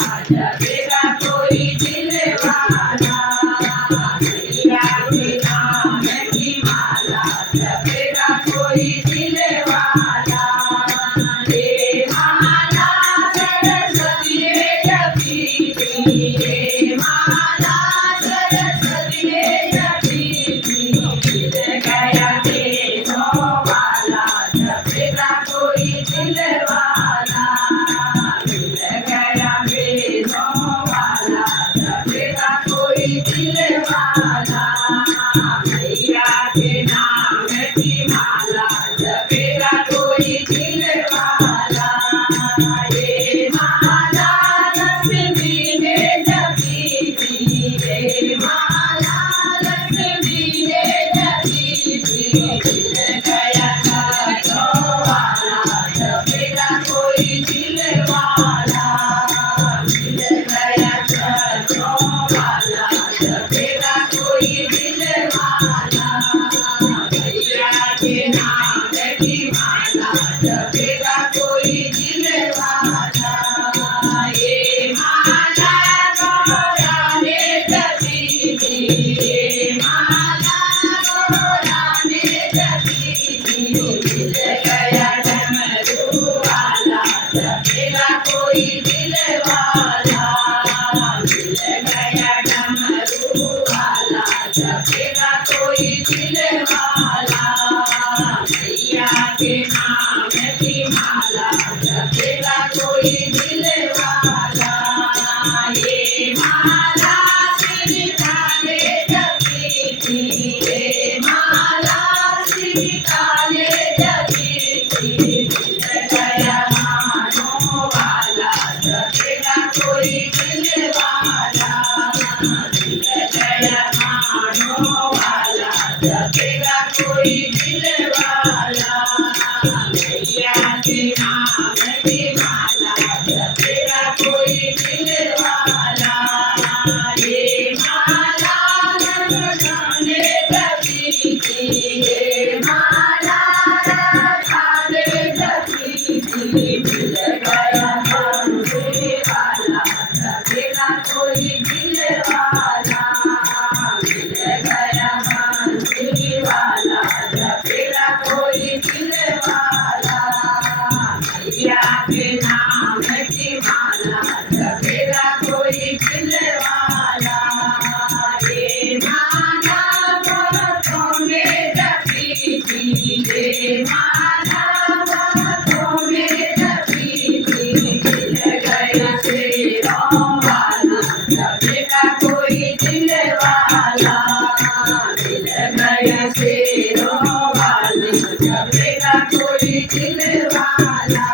जपेगा कोई दिल वाला मैया के नाम की माला जपेगा कोई दिल वाला ये माला सरस्वती ने जपी थी ये माला सरस्वती ने जपी थी मिल गया बेटों वाला जपेगा कोई दिल वाला मिल गया बेटों वाला जपेगा कोई दिल वाला मैया के नाम की माला जपेगा कोई दिल वाला ये माला लक्ष्मी ने जपी थी ये माला लक्ष्मी ने जपी थी मिल गया छठों वाला जपेगा कोई दिल वाला मिल गया छठों वाला जपेगा कोई दिल वाला मैया के नाम की माला जपेगा कोई दिल वाला ये माला गौरा ने जपी थी ये माला गौरा ने जपी थी मिल गया डमरू वाला जपेगा कोई दिल वाला मिल गया डमरू वाला जपेगा कोई दिल वाला मैया के नाम की माला जपेगा कोई दिल वाला ये माला सीता ने जपी थी ये माला सीता ने जपी थी मिल गया मानो वाला जपेगा कोई दिल वाला मिल गया मानो वाला जपेगा कोई दिल वाला मैया के नाम की माला जपेगा कोई दिल वाला ये माला राधा ने जपी थी ये माला राधा ने जपी थी मिल गया बंसी वाला जपेगा कोई दिल वाला मिल गया बंसी वाला जपेगा कोई दिल वाला मैया के नाम की माला जपेगा कोई दिल वाला ये माला भक्तों में जपी थी ये माला भक्तों में जपी थी मिल गया शेरों वाला जपेगा कोई दिल वाला मिल गया शेरों वाला जपेगा कोई दिल वाला